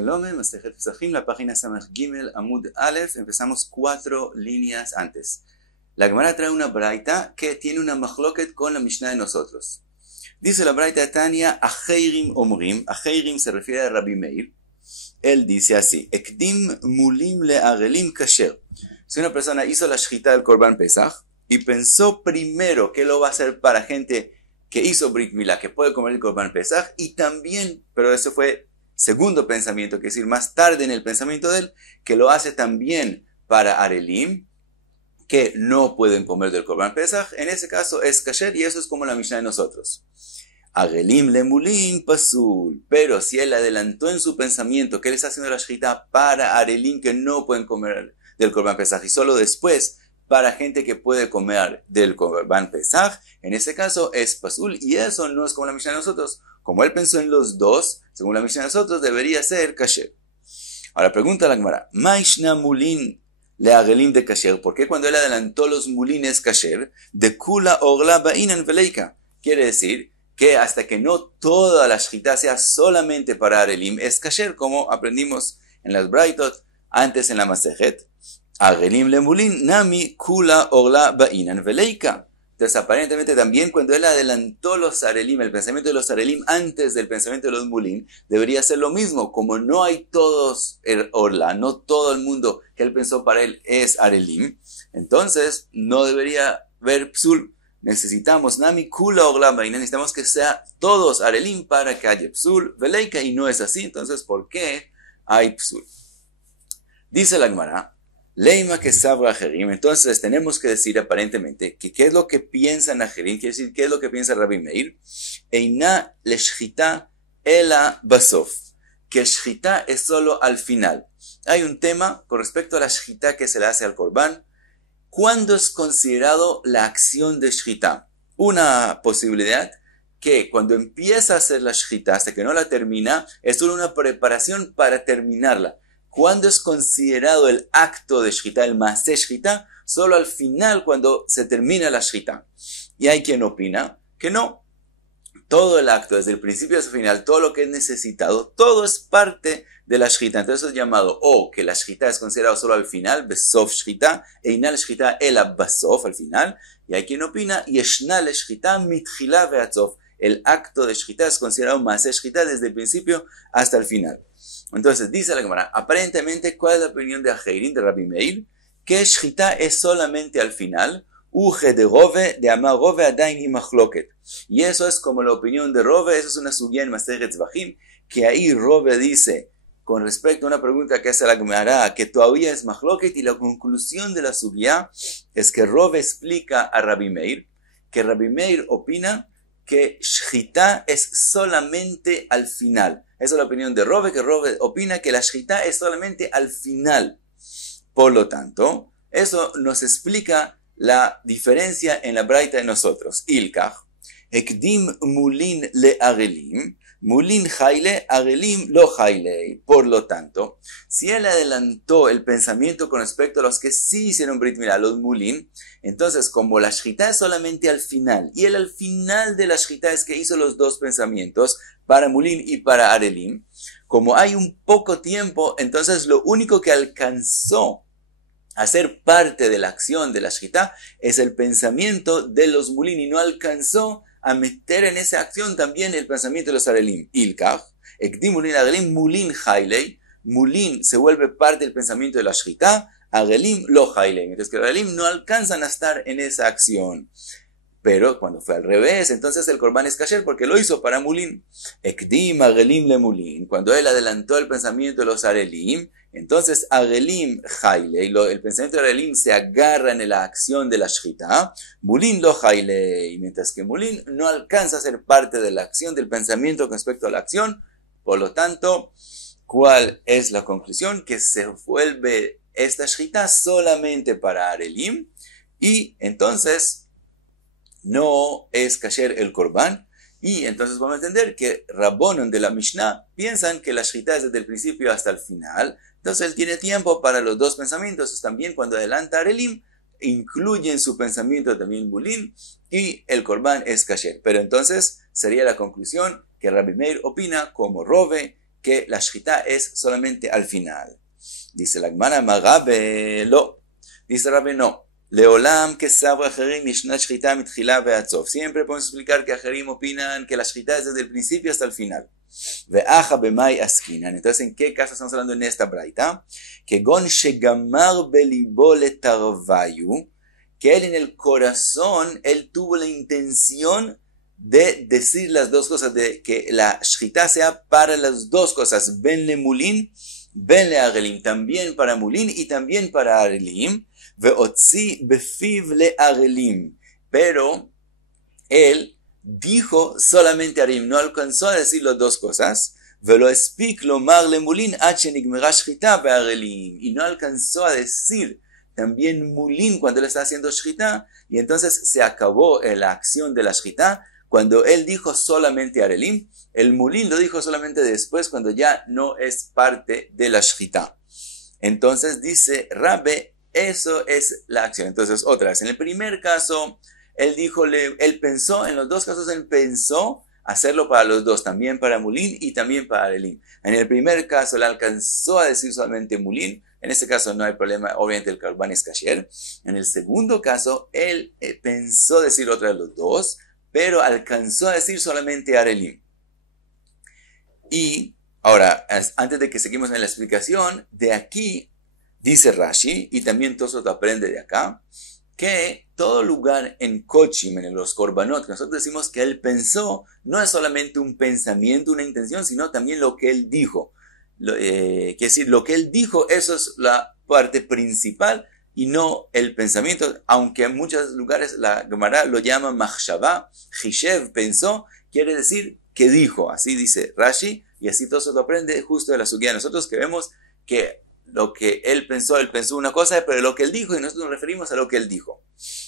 Shalom, Masejet Pesachim, la página Samach Gimel, Amud Aleph, empezamos 4 líneas antes. La Gemara trae una braita que tiene una machloket con la Mishnah de nosotros. Dice la braita de Tania, Acheirim Omrim, Acheirim se refiere a Rabbi Meir. Él dice así, Ekdim mulim le agelim kasher. Si una persona hizo la shchita del Korban Pesach y pensó primero que lo va a hacer para gente que hizo Brit Milá, que puede comer el Korban Pesach, y también, pero eso fue segundo pensamiento, que es decir, más tarde en el pensamiento de él, que lo hace también para Arelim, que no pueden comer del Korban Pesach, en ese caso es kasher, y eso es como la Mishnah de nosotros. Agelim le mulin pasul, pero si él adelantó en su pensamiento que él está haciendo la shchita para Arelim que no pueden comer del Korban Pesach, y solo después para gente que puede comer del Korban Pesach, en ese caso es pasul, y eso no es como la Mishnah de nosotros. Como él pensó en los dos, según la Mishnah de nosotros, debería ser kasher. Ahora pregunta la Gemara, Maishna mulin le agelim de kasher, ¿por qué cuando él adelantó los mulines kasher? De kula orla ba'inan veleika. Quiere decir que hasta que no toda la shchita sea solamente para arelim, es kasher, como aprendimos en las braitot, antes en la masejet. Agelim le mulin nami kula orla ba'inan veleika. Entonces, aparentemente también cuando él adelantó los arelim, el pensamiento de los arelim antes del pensamiento de los mulin, debería ser lo mismo. Como no hay todos el orla, no todo el mundo que él pensó para él es arelim, entonces no debería haber psul. Necesitamos nami kula orla baina, necesitamos que sea todos arelim para que haya psul, veleika, y no es así. Entonces, ¿por qué hay psul? Dice la Gemara, Leima que sabra Ajerim, entonces tenemos que decir aparentemente que qué es lo que piensa Ajerim, quiere decir qué es lo que piensa Rabbi Meir, Eina le shchita ela basof, que shchita es solo al final. Hay un tema con respecto a la shchita que se le hace al Korban. ¿Cuándo es considerado la acción de shchita? Una posibilidad que cuando empieza a hacer la shchita hasta que no la termina, es solo una preparación para terminarla. ¿Cuándo es considerado el acto de shchita, el maaseh shchita? Solo al final, cuando se termina la shchita. Y hay quien opina que no. Todo el acto, desde el principio hasta el final, todo lo que es necesitado, todo es parte de la shchita. Entonces es llamado o que la shchita es considerado solo al final, besof shchita, einal shchita ela basof, al final. Y hay quien opina, yeshnal shchita mitchila ve'atzof. El acto de shchita es considerado maaseh shchita desde el principio hasta el final. Entonces, dice la Gemara, aparentemente, ¿cuál es la opinión de Ajerim, de Rabbi Meir? Que shchita es solamente al final, uge de Rove, de amar Rove adain y machloket. Y eso es como la opinión de Rove, eso es una sugya en Masechet Zvachim, que ahí Rove dice, con respecto a una pregunta que hace la Gemara, que todavía es machloket, y la conclusión de la sugya es que Rove explica a Rabbi Meir, que Rabbi Meir opina que shchita es solamente al final. Esa es la opinión de Rove, que Rove opina que la shchita es solamente al final. Por lo tanto, eso nos explica la diferencia en la braita de nosotros. Ilkach, ekdim mulin le agelim, mulin jaile, agelim lo jaile. Por lo tanto, si él adelantó el pensamiento con respecto a los que sí hicieron Brit Milá, los mulin, entonces como la shchita es solamente al final, y él al final de la shchita es que hizo los dos pensamientos, para mulin y para arelim, como hay un poco tiempo, entonces lo único que alcanzó a ser parte de la acción de la shchita es el pensamiento de los mulin, y no alcanzó a meter en esa acción también el pensamiento de los arelim. Ilkach, ekdim mulin arelim, mulin jailei, mulin se vuelve parte del pensamiento de la shchita, arelim lo jailei, mientras que los arelim no alcanzan a estar en esa acción. Pero cuando fue al revés, entonces el Korban es kasher porque lo hizo para mulin. Ekdim arelim le mulin, cuando él adelantó el pensamiento de los arelim, entonces arelim jaile, el pensamiento de arelim se agarra en la acción de la shchita, mulin lo jaile, mientras que mulin no alcanza a ser parte de la acción del pensamiento con respecto a la acción. Por lo tanto, ¿cuál es la conclusión? Que se vuelve esta shchita solamente para arelim, y entonces no es kasher el Korban, y entonces vamos a entender que Rabbonon de la Mishnah piensan que la shchita es desde el principio hasta el final. Entonces él tiene tiempo para los dos pensamientos. También cuando adelanta arelim, incluye en su pensamiento también mulin, y el Korban es kasher. Pero entonces sería la conclusión que Rabbi Meir opina como Rove, que la shchita es solamente al final. Dice la Gemara, Rabbe, lo. Dice Rabbe, no. Leolam que sabra acherim yeshna shchita mitchila ve'atzov. Siempre podemos explicar que acherim opinan que la shchita es desde el principio hasta el final. Ve'acha b'mai askinan. Entonces, ¿en qué caso estamos hablando en esta braita? Que gon shegamar belibo letarvayu, que él en el corazón, él tuvo la intención de decir las dos cosas, de que la shchita sea para las dos cosas, ben le mulin, ben le arelim, también para mulin y también para arelim, ve'otzi befiv le arelim, pero él dijo solamente arelim, no alcanzó a decir las dos cosas, ve'lo espik lomar le mulin ad shenigmera shchita ve'arelim, y no alcanzó a decir también mulin cuando él está haciendo shchita, y entonces se acabó la acción de la shchita. Cuando él dijo solamente arelim, el mulin lo dijo solamente después, cuando ya no es parte de la shchita. Entonces dice Rabbe, eso es la acción. Entonces, otra vez, en el primer caso, él pensó, en los dos casos, él pensó hacerlo para los dos, también para mulin y también para arelim. En el primer caso, él alcanzó a decir solamente mulin. En este caso no hay problema, obviamente el carbán es kasher. En el segundo caso, él pensó decir otra de los dos, pero alcanzó a decir solamente arelim. Y ahora, antes de que seguimos en la explicación, de aquí dice Rashi, y también Tosot aprende de acá, que todo lugar en Kochim, en los Korbanot, que nosotros decimos que él pensó, no es solamente un pensamiento, una intención, sino también lo que él dijo. Quiere decir, lo que él dijo, eso es la parte principal, y no el pensamiento, aunque en muchos lugares la Gemara lo llama machshava, Hishev, pensó, quiere decir que dijo, así dice Rashi, y así todo se lo aprende justo de la sugia. Nosotros que vemos que lo que él pensó una cosa, pero lo que él dijo, y nosotros nos referimos a lo que él dijo.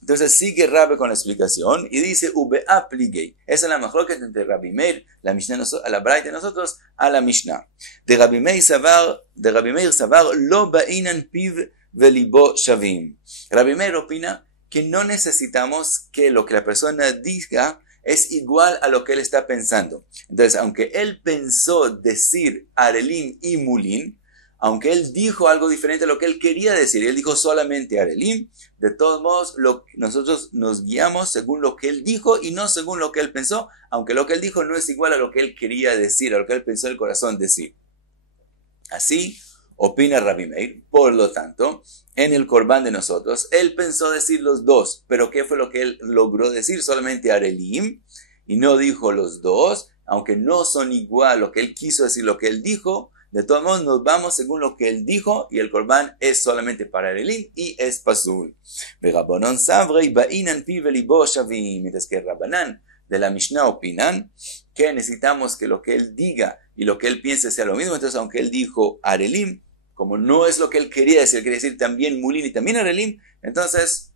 Entonces sigue Rabbe con la explicación, y dice, Ube'a pligei, esa es la machloket entre Rabbi Meir, la Mishnah, a la Braita de nosotros, a la Mishnah. De Rabbi Meir savar, lo ba'inan piv velibo shavim. Rabbi Meir opina que no necesitamos que lo que la persona diga es igual a lo que él está pensando. Entonces, aunque él pensó decir arelim y mulin, aunque él dijo algo diferente a lo que él quería decir, él dijo solamente arelim, de todos modos nosotros nos guiamos según lo que él dijo y no según lo que él pensó, aunque lo que él dijo no es igual a lo que él quería decir, a lo que él pensó en el corazón decir. Así opina Rabbi Meir. Por lo tanto, en el Corbán de nosotros, él pensó decir los dos, pero ¿qué fue lo que él logró decir? Solamente arelim, y no dijo los dos, aunque no son igual lo que él quiso decir, lo que él dijo. De todos modos, nos vamos según lo que él dijo, y el Corbán es solamente para arelim y es pasul. Mientras que Rabbanán de la Mishnah opinan que necesitamos que lo que él diga y lo que él piense sea lo mismo. Entonces, aunque él dijo arelim, como no es lo que él quería decir también mulin y también arelim, entonces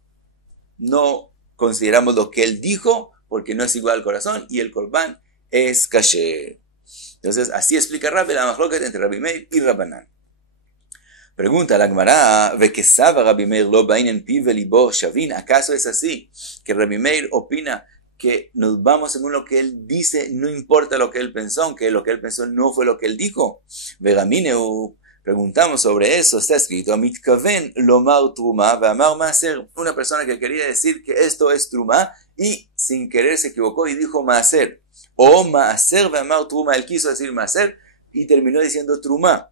no consideramos lo que él dijo porque no es igual al corazón y el Corbán es kasher. Entonces, así explica Rabbi la machloket entre Rabbi Meir y Rabbanán. Pregunta la Gemara, ¿Vekesava Rabbi Meir lo bainen piv velibo shavin? ¿Acaso es así que Rabbi Meir opina que nos vamos según lo que él dice, no importa lo que él pensó, aunque lo que él pensó no fue lo que él dijo? Vegamineu, preguntamos sobre eso, está escrito, Amitkaven lomar truma ve'amar maaser, una persona que quería decir que esto es truma y sin querer se equivocó y dijo maaser, o maaser ve'amar truma, él quiso decir maaser y terminó diciendo truma,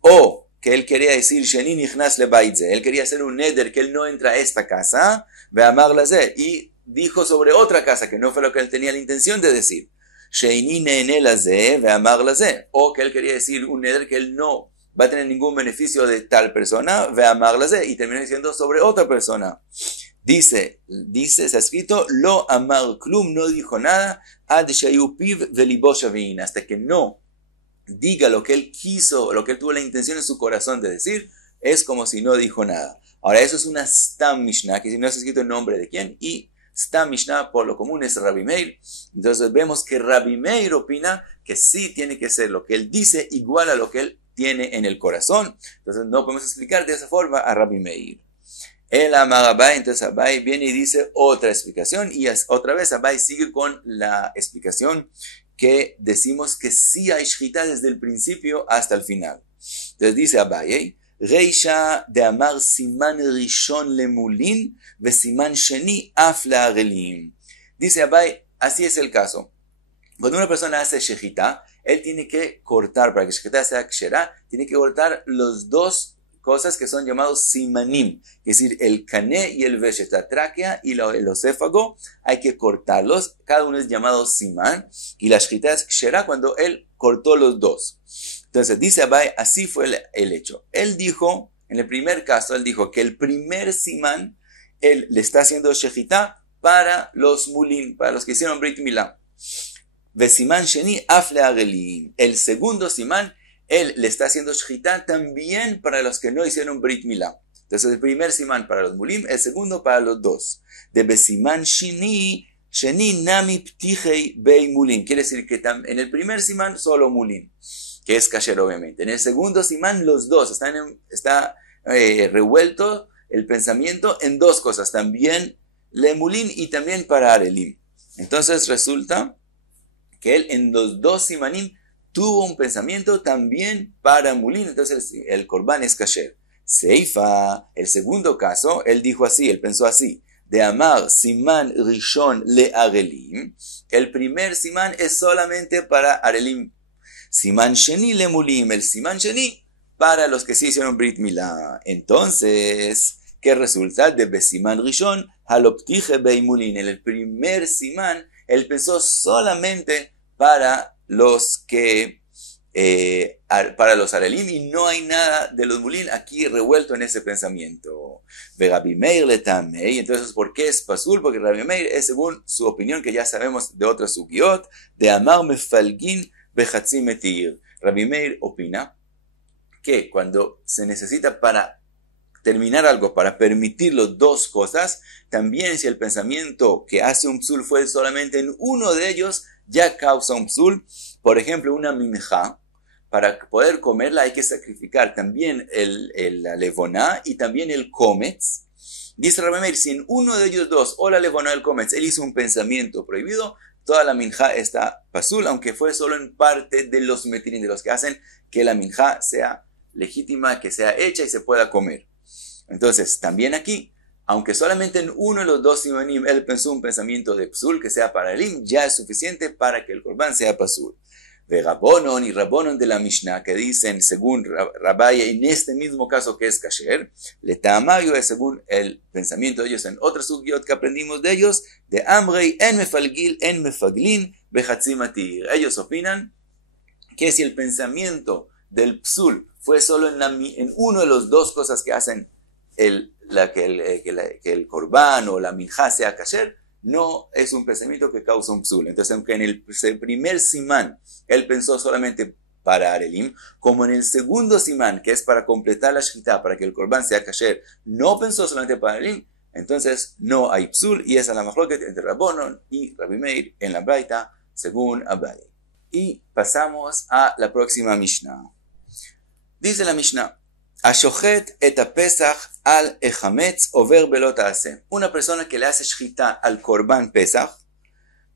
o que él quería decir sheni nichnas lebaitze, él quería hacer un neder que él no entra a esta casa, ve'amar laze, y dijo sobre otra casa que no fue lo que él tenía la intención de decir, sheni nene laze ve'amar laze, o que él quería decir un neder que él no va a tener ningún beneficio de tal persona, ve'amar laze, y terminó diciendo sobre otra persona. Dice, está escrito, lo amar klum, no dijo nada, ad shayu piv velibo shavin, hasta que no diga lo que él quiso, lo que él tuvo la intención en su corazón de decir, es como si no dijo nada. Ahora, eso es una Stam Mishnah, que si no está escrito el nombre de quién, y Stam Mishnah por lo común es Rabbi Meir. Entonces vemos que Rabbi Meir opina que sí tiene que ser lo que él dice igual a lo que él tiene en el corazón. Entonces no podemos explicar de esa forma a Rabbi Meir. El Amar Abai, entonces Abai viene y dice otra explicación, y otra vez Abai sigue con la explicación que decimos que sí hay shchita desde el principio hasta el final. Entonces dice Abaye, Reisha de amar siman rishon lemulin ve siman sheni af la'arelim. Dice Abaye, así es el caso. Cuando una persona hace shechita, él tiene que cortar, para que shechita sea ksherá, tiene que cortar los dos cosas que son llamados simanim, es decir, el cané y el veshet, la tráquea y el océfago, hay que cortarlos, cada uno es llamado simán, y la shechita es ksherá cuando él cortó los dos. Entonces dice Abaye, así fue el hecho. Él dijo, en el primer caso, él dijo que el primer simán, él le está haciendo shechita para los mulin, para los que hicieron Brit Milá. Vesiman sheni af le'arelim. El segundo simán, él le está haciendo shchita también para los que no hicieron Brit Milá. Entonces el primer simán para los mulim, el segundo para los dos. De besiman sheni nami ptijei bei mulim. Quiere decir que en el primer simán solo mulim, que es kasher obviamente. En el segundo simán los dos. Está revuelto el pensamiento en dos cosas. También le mulim y también para arelim. Entonces resulta que él en los dos simanim tuvo un pensamiento también para mulin, entonces el corbán es kasher. Seifa, el segundo caso, él dijo así, él pensó así, de amar siman rishon le arelim, el primer simán es solamente para arelim, siman sheni le mulim, el siman sheni para los que sí hicieron Brit Milá. Entonces, ¿qué resulta? De besiman rishon haloptije beimulin, en el primer simán él pensó solamente para los que, para los arelim, y no hay nada de los mulin aquí revuelto en ese pensamiento. Ve Rabbi Meir le tamei, entonces, ¿por qué es pasul? Porque Rabbi Meir es según su opinión, que ya sabemos de otras sugiot, de amar mefalgin bechatzim metir. Rabbi Meir opina que cuando se necesita para terminar algo, para permitirlo dos cosas, también si el pensamiento que hace un psul fue solamente en uno de ellos, ya causa un psul. Por ejemplo, una minja, para poder comerla hay que sacrificar también la levoná y también el kometz. Dice Rabbi Meir, si en uno de ellos dos, o la levoná o el kometz, él hizo un pensamiento prohibido, toda la minja está pasul, aunque fue solo en parte de los metirín, de los que hacen que la minja sea legítima, que sea hecha y se pueda comer. Entonces, también aquí, aunque solamente en uno de los dos simanim él pensó un pensamiento de psul que sea para elim, ya es suficiente para que el corbán sea pasul. De Rabbonon y Rabbonon de la Mishnah, que dicen según Rabaya, en este mismo caso que es kasher, le tamayo es según el pensamiento de ellos en otras sugiot que aprendimos de ellos, de Amrei en mefaglin bechatzim. Ellos opinan que si el pensamiento del psul fue solo en uno de los dos cosas que hacen que el corbán o la minja sea kasher, no es un pensamiento que causa un psul. Entonces, aunque en el primer simán él pensó solamente para arelim, como en el segundo simán, que es para completar la shchita, para que el corbán sea kasher, no pensó solamente para arelim, entonces no hay psul, y esa es la machloket entre Rabbonon y Rabbi Meir en la braita, según Abaye. Y pasamos a la próxima Mishnah. Dice la Mishnah, Ashochet et pesach al echametz over belot hace. Una persona que le hace shchita al korban pesach,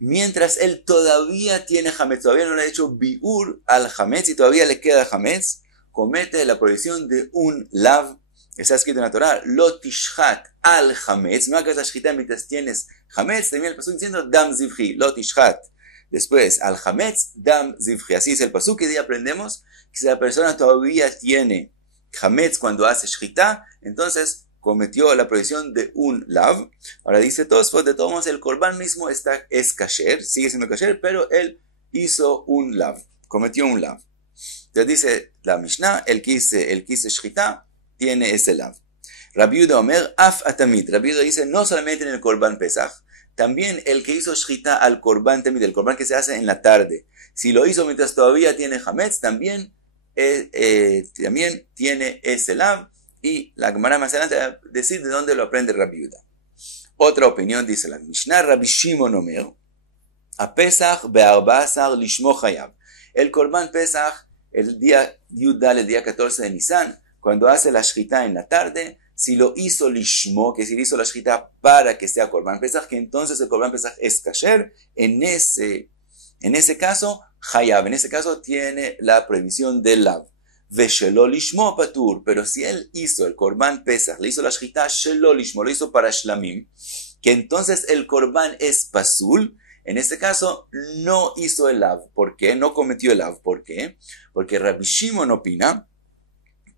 mientras él todavía tiene hametz, todavía no le ha hecho biur al hametz y todavía le queda hametz, comete la prohibición de un lav. Está escrito en la Torah, lo tishchat al hametz. No hagas la shchita mientras tienes hametz. Termina el pasuk diciendo dam zivchi, lo tishchat. Después, al hametz, dam zivchi. Así es el pasuk, que día aprendemos que si la persona todavía tiene hametz cuando hace shchita, entonces cometió la prohibición de un lav. Ahora dice Tosfot, de todos modos el corbán mismo es kasher, sigue siendo kasher, pero él hizo un lav, cometió un lav. Entonces dice la Mishnah, el que hizo shchita tiene ese lav. Rabbi Yehuda Omer, af atamid. Rabbi Yehuda dice, no solamente en el corbán pesach, también el que hizo shchita al corbán tamid, el corbán que se hace en la tarde, si lo hizo mientras todavía tiene hametz, también tiene ese lav, y la Gemara más adelante va a decir de dónde lo aprende Rabbi Yehuda. Otra opinión dice la Mishnah, Rabbi Shimon Omer, a Pesach be'arba'asar lishmo chayav. El Korban Pesach, el día Yudal, el día 14 de Nisan, cuando hace la shchita en la tarde, si lo hizo lishmo, que si hizo la shchita para que sea Korban Pesach, que entonces el Korban Pesach es kasher, en ese En ese caso, Hayab, en ese caso tiene la prohibición del lav. Veshelo lishmo patur, pero si él hizo el korban pesach, le hizo la shchita shelo lishmo, lo hizo para shlamim, que entonces el korban es pasul, en este caso no hizo el lav. ¿Por qué? No cometió el lav. ¿Por qué? Porque Rabbi Shimon opina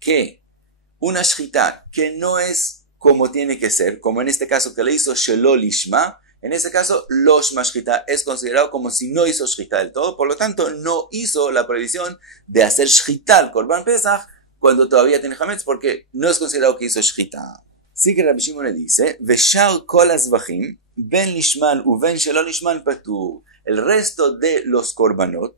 que una shchita que no es como tiene que ser, como en este caso que le hizo shelo lishma, en ese caso, lo shma shchita es considerado como si no hizo shchita del todo, por lo tanto, no hizo la prohibición de hacer shchita al korban pesach cuando todavía tiene hametz, porque no es considerado que hizo shchita. Así que Rabbi Shimon le dice, Veshar kol hazvachim, ben lishman u ben shelo lishman patur. El resto de los korbanot,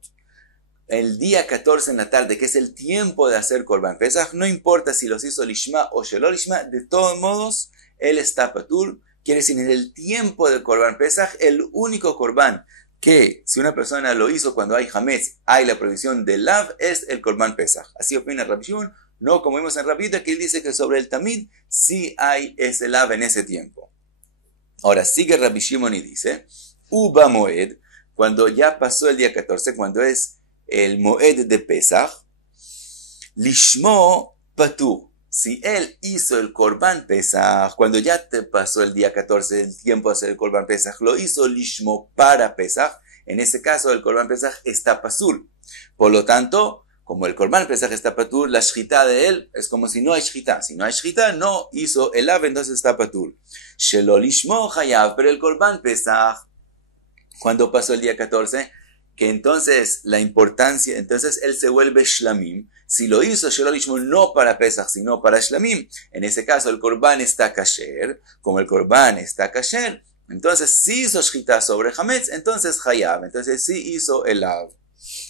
el día 14 en la tarde, que es el tiempo de hacer korban pesach, no importa si los hizo lishma o shelo lishma, de todos modos, él está patur. Quiere decir, en el tiempo del korban pesach, el único korban que si una persona lo hizo cuando hay hametz, hay la prohibición del lav, es el korban pesach. Así opina Rabbi Shimon, no como vimos en Rabita, que él dice que sobre el tamid sí hay ese lav en ese tiempo. Ahora sigue Rabbi Shimon y dice, Uba Moed, cuando ya pasó el día 14, cuando es el Moed de Pesach, Lishmo Patur. Si él hizo el korban pesach, cuando ya te pasó el día 14, el tiempo de hacer el korban pesach, lo hizo lishmo para pesach, en ese caso el korban pesach está pasul. Por lo tanto, como el korban pesach está patur, la shchita de él es como si no hay shchita. Si no hay shchita, no hizo el lav, entonces está patur. Shelo lishmo hayav, pero el korban pesach, cuando pasó el día 14, que entonces la importancia, entonces él se vuelve shlamim. Si lo hizo shelo lishmo no para pesach, sino para shlamim, en ese caso el korban está kasher. Como el korban está kasher, entonces si hizo shchita sobre hametz, entonces hayab, entonces sí hizo el lav.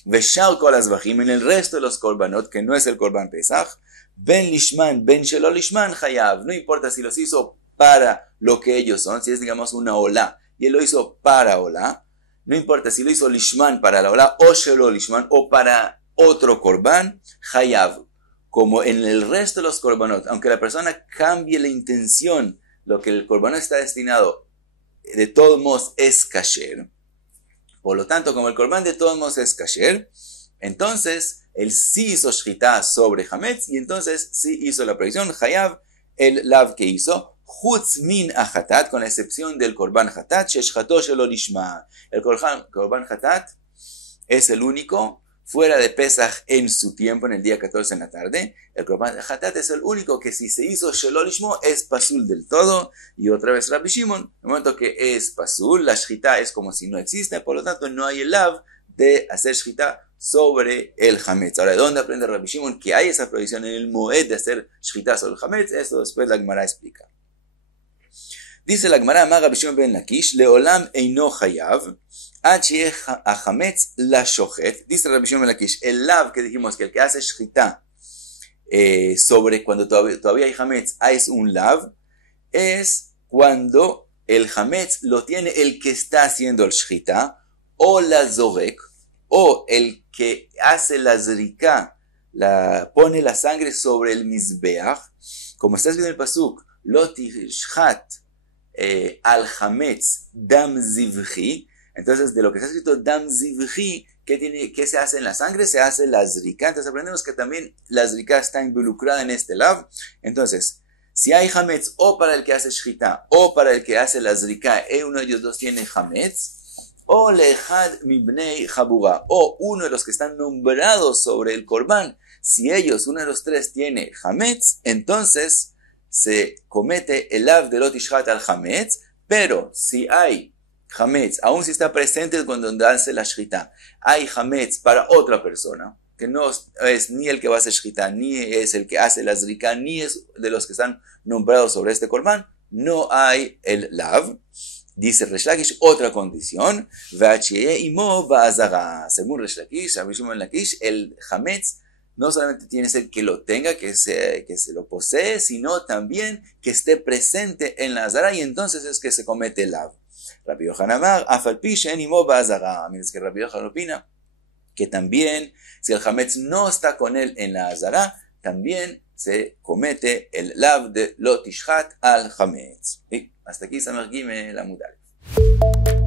Veshar kol hazvachim, en el resto de los korbanot, que no es el korban pesach, ben lishman, ben shelo lishman hayab, no importa si los hizo para lo que ellos son, si es digamos una olá, y él lo hizo para olá, no importa si lo hizo lishman para la olá, o shelo lishman, o para otro korban, hayav, como en el resto de los korbanot, aunque la persona cambie la intención, lo que el korbanot está destinado, de todos modos es kasher. Por lo tanto, como el korban de todos modos es kasher, entonces él sí hizo shchita sobre hametz, y entonces sí hizo la prohibición, hayav, el lav que hizo, chutz min ahatat, con la excepción del korban hatat, sheshchato shelo lishma. El korban hatat es el único fuera de Pesach en su tiempo, en el día 14 en la tarde. El korban hatat es el único que si se hizo shelo lishmo es pasul del todo. Y otra vez Rabbi Shimon, en el momento que es pasul, la shchita es como si no existe, por lo tanto no hay el lav de hacer shchita sobre el hametz. Ahora, ¿de dónde aprende Rabbi Shimon que hay esa prohibición en el moed de hacer shchita sobre el hametz? Eso después la Gemara explica. Dice la Gemara, Amar Rabbi Shimon ben Lakish, Leolam eino hayav, ad sheyeh hametz la shochet. Dice Rabbi Shimon ben Lakish, el lav que dijimos que el que hace shchita sobre cuando todavía hay hametz, es un lav, es cuando el hametz lo tiene el que está haciendo el shchita, o la zorek, o el que hace la zrika, pone la sangre sobre el mizbeach, como estás viendo el pasuk, lo tishchat al hametz dam zivchi. Entonces de lo que está escrito dam zivchi, ¿qué se hace en la sangre? Se hace la zrika. Entonces aprendemos que también la zrika está involucrada en este lav. Entonces si hay hametz o para el que hace shchita o para el que hace la zrika, uno de ellos dos tiene hametz, o lehad mibnei habura, o uno de los que están nombrados sobre el korban, si ellos, uno de los tres tiene hametz, entonces se comete el lav de lo tishchat al hametz. Pero si hay hametz, aun si está presente cuando hace la shchita, hay hametz para otra persona, que no es ni el que va a hacer shchita, ni es el que hace la zrika, ni es de los que están nombrados sobre este korban, no hay el lav. Dice Resh Lakish, otra condición, según Resh Lakish, Rabbi Shimon ben Lakish, el hametz no solamente tiene que ser que lo tenga, que se lo posee, sino también que esté presente en la azara, y entonces es que se comete el lav. Rabbi Yochanan amar, afal pi she'en imo ba'azara. Mientras que Rabbi Yochanan opina que también, si el hametz no está con él en la azara, también se comete el lav de lo tishchat al hametz. Y hasta aquí Samar Gimel Amud Aleph.